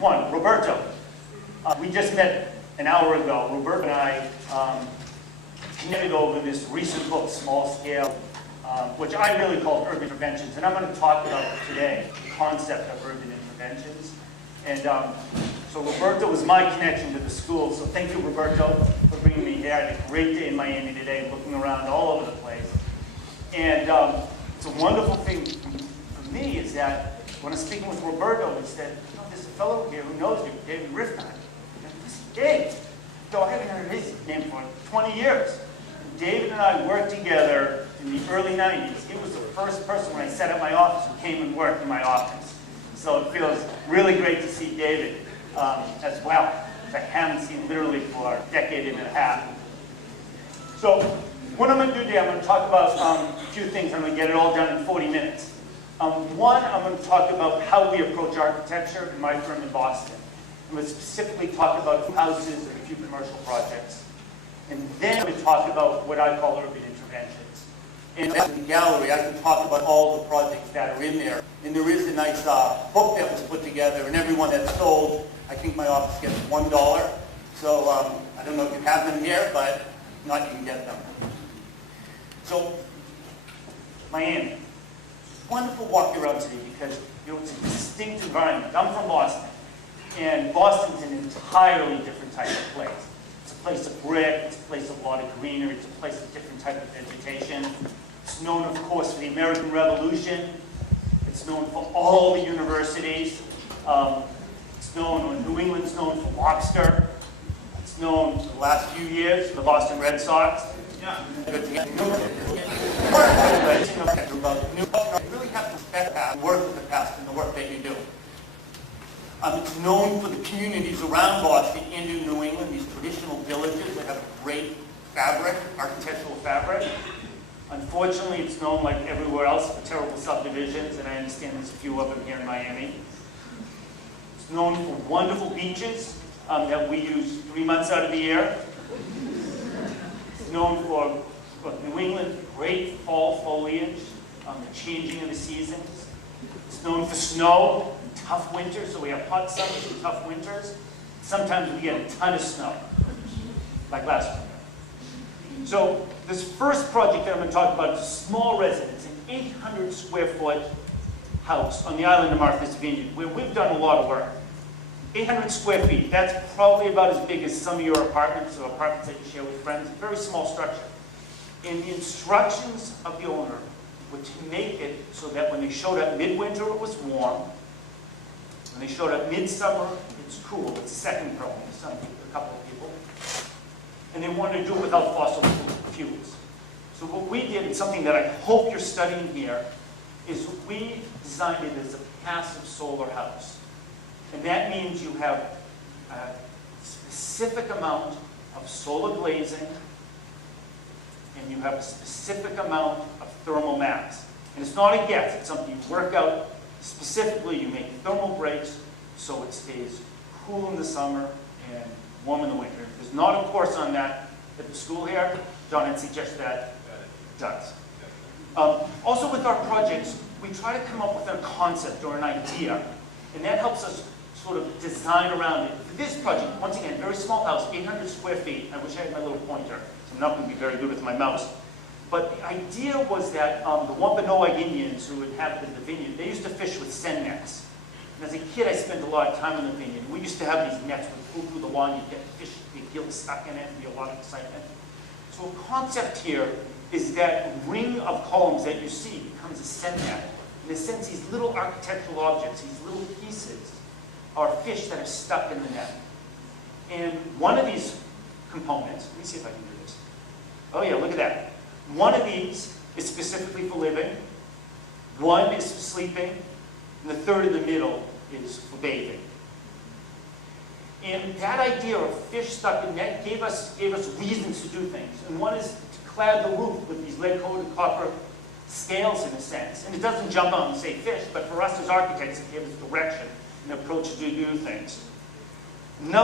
One, Roberto. We just met an hour ago. Roberto and I connected over this recent book, Small Scale, which I really call Urban Interventions. And I'm going to talk about today the concept of urban interventions. And so Roberto was my connection to the school. So thank you, Roberto, for bringing me here. I had a great day in Miami today, looking around all over the place. And it's a wonderful thing for me is that when I was speaking with Roberto, he said, oh, there's a fellow here who knows you, David Rifkin. Dave. So I haven't heard his name for 20 years. David and I worked together in the early 90s. He was the first person when I set up my office who came and worked in my office. So it feels really great to see David as well, which I haven't seen literally for a decade and a half. So what I'm going to do today, I'm going to talk about a few things. I'm going to get it all done in 40 minutes. One, I'm going to talk about how we approach architecture in my firm in Boston. I'm going to specifically talk about houses and a few commercial projects. And then I'm going to talk about what I call urban interventions. And in the gallery, I can talk about all the projects that are in there. And there is a nice book that was put together, and everyone that's sold, I think my office gets $1. So I don't know if you have them here, but if not, you can get them. So, Miami. Wonderful walk around today because it's a distinct environment. I'm from Boston. And Boston's an entirely different type of place. It's a place of brick, it's a place of a lot of greenery, it's a place of different type of vegetation. It's known, of course, for the American Revolution. It's known for all the universities. It's known, New England's known for lobster. It's known for the last few years for the Boston Red Sox. Yeah. You really have to respect that and work with the past and the work that you do. It's known for the communities around Boston and in New England, these traditional villages that have a great fabric, architectural fabric. Unfortunately, it's known, like everywhere else, for terrible subdivisions, and I understand there's a few of them here in Miami. It's known for wonderful beaches that we use 3 months out of the year. It's known for New England, great fall foliage, the changing of the seasons. It's known for snow. Tough winters, so we have hot summers and tough winters. Sometimes we get a ton of snow, like last winter. So this first project that I'm going to talk about is a small residence, an 800 square foot house on the island of Martha's Vineyard, where we've done a lot of work. 800 square feet, that's probably about as big as some of your apartments or apartments that you share with friends. A very small structure. And the instructions of the owner were to make it so that when they showed up midwinter, it was warm. When they showed up midsummer, it's cool. It's second growing for some people, a couple of people. And they wanted to do it without fossil fuels. So what we did, and something that I hope you're studying here, is we designed it as a passive solar house. And that means you have a specific amount of solar glazing, and you have a specific amount of thermal mass. And it's not a guess, it's something you work out. Specifically, you make thermal breaks so it stays cool in the summer and warm in the winter. There's not a course on that at the school here. John had suggested that it does. Also with our projects, we try to come up with a concept or an idea, and that helps us sort of design around it. For this project, once again, very small house, 800 square feet. I wish I had my little pointer, so I'm not going to be very good with my mouse. But the idea was that the Wampanoag Indians who inhabited the vineyard, they used to fish with Seine nets. And as a kid, I spent a lot of time in the vineyard. We used to have these nets with go through the lawn, you'd get fish, big gills stuck in it, and be a lot of excitement. So a concept here is that ring of columns that you see becomes a Seine net. In a sense, these little architectural objects, these little pieces, are fish that are stuck in the net. And one of these components, let me see if I can do this. Oh yeah, look at that. One of these is specifically for living, one is for sleeping, and the third in the middle is for bathing. And that idea of fish stuck in net gave us reasons to do things. And one is to clad the roof with these lead-coated copper scales in a sense. And it doesn't jump out and say fish, but for us as architects, it gives us direction and approach to do things.